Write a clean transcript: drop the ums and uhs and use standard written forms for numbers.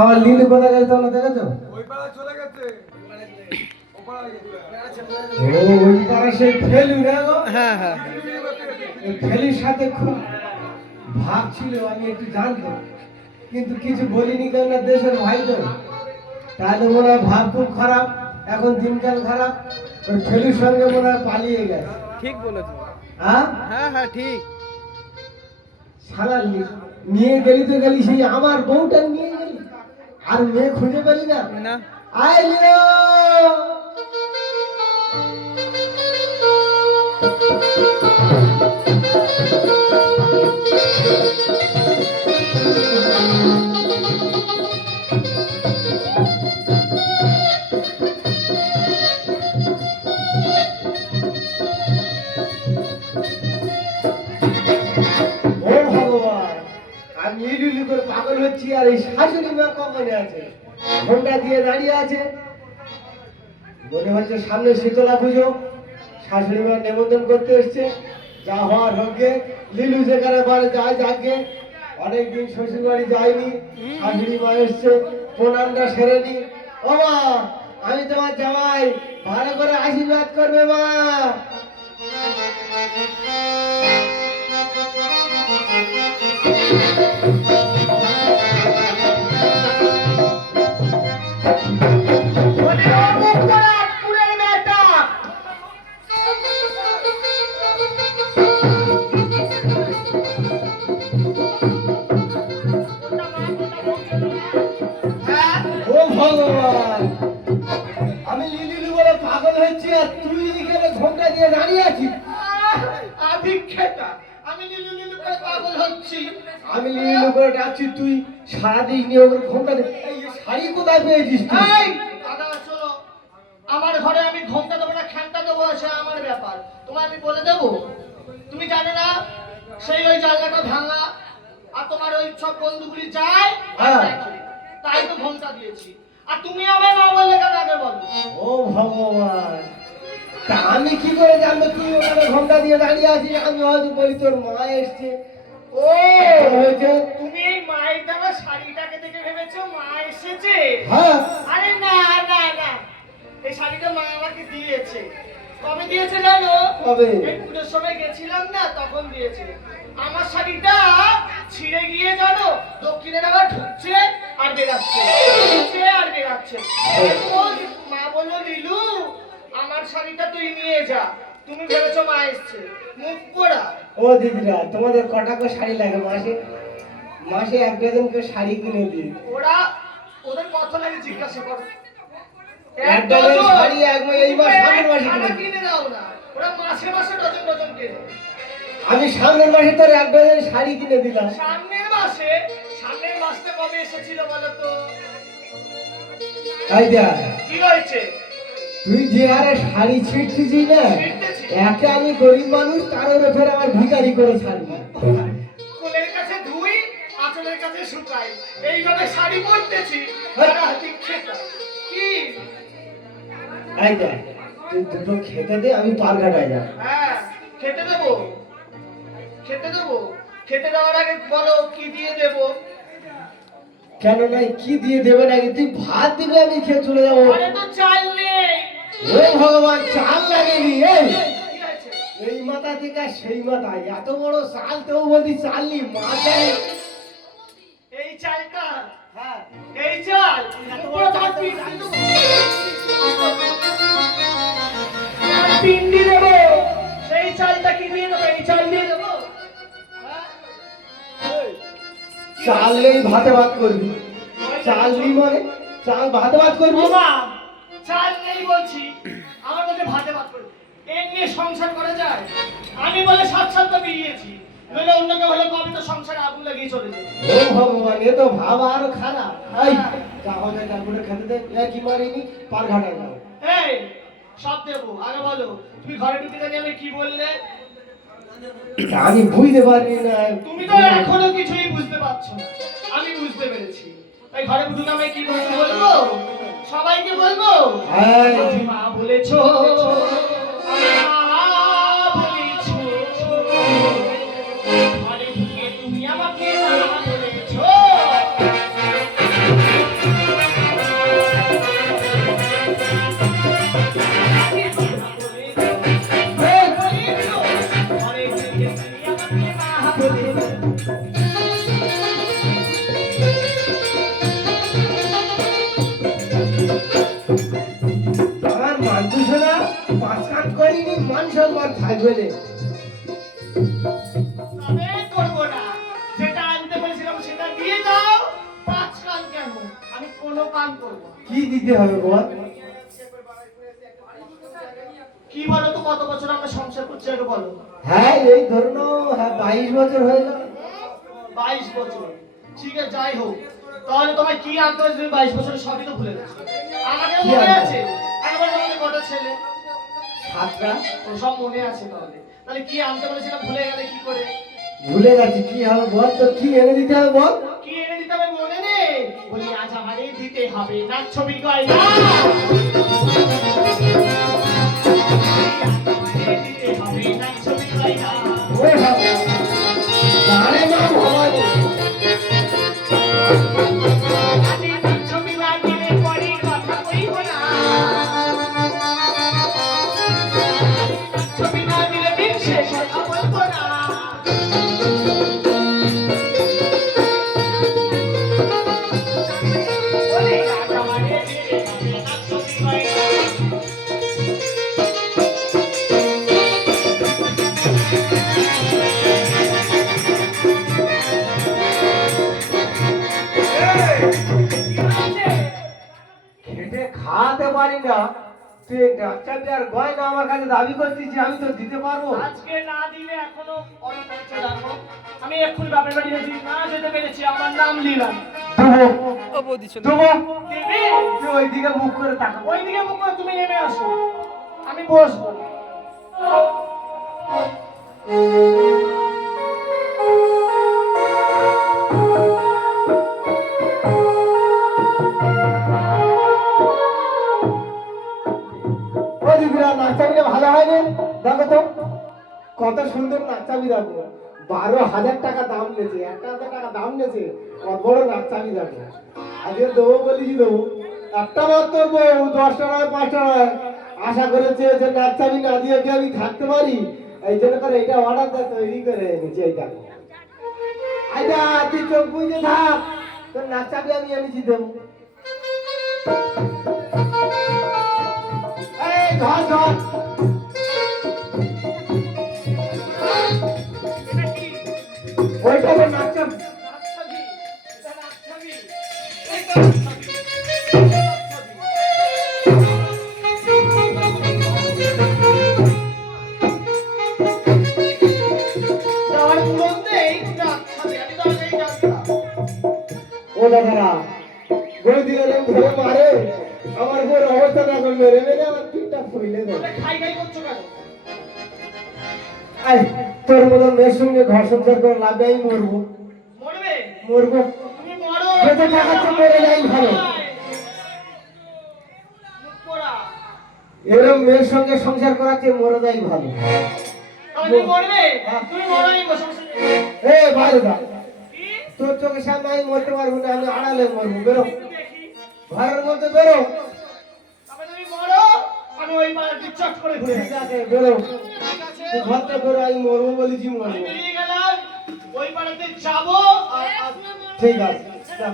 আমার লিলি কোথায় গেছে তোমরা দেখেছো? ওই পাড়া চলে গেছে। ওই পাড়া সেই ফেলু না গো? হ্যাঁ হ্যাঁ ফেলির সাথে খুব ভাব ছিল, আমি একটু জানতাম, কিন্তু কিছু বলিনি কেন না, দেশের ভাই তো। তাহলে মনে হয় ভাব খুব খারাপ, এখন দিনকাল খারাপ, ওই ফেলুর সঙ্গে মনে হয় পালিয়ে গেছে। ঠিক বলেছো। হ্যাঁ হ্যাঁ হ্যাঁ ঠিক। শালা নিয়ে গেলি তো গেলি, সেই আমার বউটা নিয়ে গেলি, আর মেয়ে খুঁজে পেলি না। না আয় লিও। ও ভগবান, আমি ইলুলি করে পাগল হচ্ছি, আর এই শাশুড়ি মা কখনে আছে, ঘন্টা দিয়ে দাঁড়িয়ে আছে। মনে হচ্ছে সামনে শীতলা পুজো, শাশুড়ি মা নেমন্তন্ন করতে এসছে। যা হওয়ার হোকগে, লিলু যেখানে বাড়ি যায় যাকে, অনেকদিন শ্বশুর বাড়ি যায়নি, শাশুড়ি মা এসছে, প্রণামটা সেরে নি। ও মা, আমি তোমার জামাই, ভালো করে আশীর্বাদ করবে মা। ও ভগবান, আমি লিলি বলে পাগল হচ্ছি, আর তুই এখানে ঘন্টা দিয়ে দাঁড়িয়ে আছিস। আমি লিলু লিলু করে পাগল হচ্ছি। আমি লিলি করে ডাকছি, তুই সারাদিন নিয়ে ওর ঘন্টা দিয়ে, এই শাড়ি কোথায় পেয়েছিস তুই? এই দাদা শোনো, আমার ঘরে আমি ঘন্টা দেবো না খ্যাংটা দেবো, সে আমার ব্যাপার। তোমার আমি বলে দেবো, তুমি জানে না সেই ওই জায়গাটা ভাঙা, আর তোমার ওই সব বন্ধুগুলি যায় আর দেখে, তাই তো ঘন্টা দিয়েছি। আর তুমি আমার মা বললে কেন আগে বলো? ও ভগবান, তা আমি কি করে জানবো তুই ওখানে ঘন্টা দিয়ে দাঁড়িয়ে আছিস? আমি হয়তো বলি তোর মা এসছে। ও হয়েছে? তুমি এই মায়ের দেওয়া শাড়িটাকে দেখে ভেবেছো মা এসেছে? হ্যাঁ। আরে না না না, এই শাড়িটা মা আমাকে দিয়েছে। কবে দিয়েছে জানো? কবে? এই পুজোর সময় গেছিলাম না, তখন দিয়েছে। আমার শাড়িটা ছিঁড়ে গিয়ে জানো দক্ষিণের আবার ঢুকছে আর বেরাচ্ছে, ঢুকছে আর বেরাচ্ছে। এখন মা বললো লিলু আমার শাড়িটা তুই নিয়ে যা। তুমি ভেবেছো মা এসছে, মুখ পোড়া। ও দিদিরা, তোমাদের কটা করে শাড়ি লাগে মাসে? মাসে এক ডজন করে শাড়ি কিনে দিই। ওরা ওদের কথা লাগে জিজ্ঞাসা করো। এক ডজন শাড়ি এই মাস সামনের মাসে কিনে কিনে দাও না, ওরা মাসে মাসে ডজন ডজন কেনে। আমি সামনের মাসে তোর এক ডজন শাড়ি কিনে দিলাম। সামনের মাসে? সামনের মাসে কবে এসেছিল বলো তো? তাই দেখ, কি হয়েছে? তুই যে হারে শাড়ি ছিঁড়ছিস না, ছিঁড়তেছি। একে আমি গরিব মানুষ, তার উপরে আমার ভিখারি করে ছাড়বি। কোলের কাছে ধুই, আঁচলের কাছে শুকাই, এইভাবে শাড়ি পরতেছি। কি? এই দেখ, তুই দুটো খেতে দে, আমি পার ঘাটায় যাব। হ্যাঁ খেতে দেবো, খেতে দেবো। খেতে দেওয়ার আগে বলো কি দিয়ে দেবো? কেন নাই, কি দিয়ে দেবে নাকি? তুই ভাত দিবি, আমি খেয়ে চলে যাবো। আরে তো চাল নেই। ও ভগবান, চাল লাগেনি। এই কি হয়েছে? এই মাথা থেকে সেই মাথা, এত বড় চাল, তো বলছি চাল নি, মাথা। এই চালটা? হ্যাঁ, এই চাল বড় চাল তো পিন্ডি দেবো। সেই চালটা কি দিয়ে দেবো? এই চাল দিয়ে দেবো? চাল নেই, ভাতে ভাত করবি। চাল নেই মানে চাল ভাতে ভাত করবি। বাবা চাল নেই বলছি, আমার বলছে ভাতে ভাত করে। এই নিয়ে সংসার করা যায়? আমি বলে 7 তো বেরিয়েছি, নইলে অন্য কেউ হলে কবে তো সংসারে আগুন লাগিয়ে চলে যেত। ও ভগবান, এ তো ভাবা আরো খারাপ। এই তাহলে কাকুরে খেতে দে, কি মারিনি, পার ঘাটায় যাও। এই সব দেবো, আগে বলো তুমি ঘরে ঢুকে জানি আমি কি বললে? আমি বুঝতে পারি না। তুমি তো এখনো কিছুই বুঝতে পারছো না, আমি বুঝতে পেরেছি। তাই ঘরে ঢুকে আমি কি বলবো? সবাইকে বলবো এই, মা বলেছো, মা বলেছো, ঘরে ঢুকে তুমি আমাকে আমার মানুষ না পাঁচ কাট করিনি মান সম্মান থাকবে না। তবে করবো না, যেটা আনতে বলেছিলাম সেটা দিয়ে দাও। পাঁচ কান কেন, আমি কোনো কান করবো না। কি দিতে হবে বল? কি বলো তো, কত বছর আমরা সংসার করছি আগে বলো। হ্যাঁ এই ধরুন, হ্যাঁ 22 বছর হয়ে গেল। 22 বছর, ঠিক আছে যাই হোক। তাহলে তোমায় কি আনতে হয়েছে, তুমি 22 বছরের সবই তো ভুলে গেছো। আমাকে কি মনে আনতে? আছে, একবার আমাদের কটা ছেলে, 7টা। ও সব মনে আছে। তাহলে তাহলে কি আনতে বলেছিলাম ভুলে গেলে কি করে? ভুলে গেছি, কি হবে বল? তোর কি এনে দিতে হবে বল? কি এনে দিতে হবে মনে নেই? বলি আজ আমারে দিতে হবে নাচ ছবি গয়না। দিতে হবে নাচ ছবি গয়না। ওই হবে আরে মা ভবানী, আজ নাচ ছবি না দিলে পরে কথা কইব না। নাচ ছবি না দিলে দিন শেষ কথা বলবো না। বলি আজ আমারে দিতে হবে নাচ ছবি গয়না। খেটে খাওয়াতে পারি না, তুই ডাক্তার আর গয়না আমার কাছে দাবি করছিস যে আমি তো দিতে পারবো? আজকে না দিলে এখনো অনেক হচ্ছে। দেখো আমি এক্ষুনি বাপের বাড়ি গেছি, না যেতে পেরেছি, আমার নাম লীলা। দেবো দেবো, দেবে? তুই ওইদিকে মুখ করে তাকাবো। ওইদিকে মুখ করে তুমি নেমে আসো, আমি বসবো। ওই দিদিরা নাচাবিটা ভালো হয়নি, দেখো তো কত সুন্দর নাচাবি। দেখো 12,000 টাকা দাম নিয়েছে, 1,000 টাকা দাম নিয়েছে, কত বড় নাচাবি দেখো। আজকে দেবো বলেছি দেবো, একটা মাত্র বউ 10টা নয় 5টা নয় আশা করেছে যে নাচাবি না দিয়ে কি আমি থাকতে পারি, এই জন্য করে এটা অর্ডার তৈরি করে এনেছি। এই দেখো আইডা, তুই চোখ বুঝে থাক, তোর নাচাবি আমি এনেছি দেবো। এই ধর ধর, এটা কি? ওইটা তো নাচাবি। নাচছবি, এটা নাচছবি, এটা নাচছবি, এটা নাচছবি। যাওয়ার তুরন্তেই নাচছবি, আমি তো আগেই জানতাম। ও দাদারা বই দিলে ধরে মারে, আমার বউর অবস্থা দেখো, মেরে মেরে আমার পিঠটা ফুলে দেয়। তোমরা খাই খাই করছো কেন? আই তোর মতো মেয়ের সঙ্গে ঘর সংসার করে লাভ নেই, মরবো মরবে? মরবো, তুমি মরো। বেঁচে থাকার চেয়ে মরে যাই ভালো। মুখ পোড়া। এরকম মেয়ের সঙ্গে সংসার করার চেয়ে মরে যাই ভালো। তাহলে তুমি মরবে? তুমি মরো, আমি বসে বসে দেখি। এ বাইরে যা, কি? তোর চোখের সামনে আমি মরতে পারবো না, আমি আড়ালে মরবো। বেরো, একটু দেখি। ঘরের মধ্যে বেরো। তবে তুমি মরো, আমি ওই পাড়া চট করে ঘুরে ঠিক আসি। আছে বেরো, ঠিক আছে? তুই ঘর থেকে বেরো, আমি মরবো বলেছি আমি মরবো। বেরিয়ে গেলাম, ওই পাড়াতে যাবো আর ঠিক আছে যা।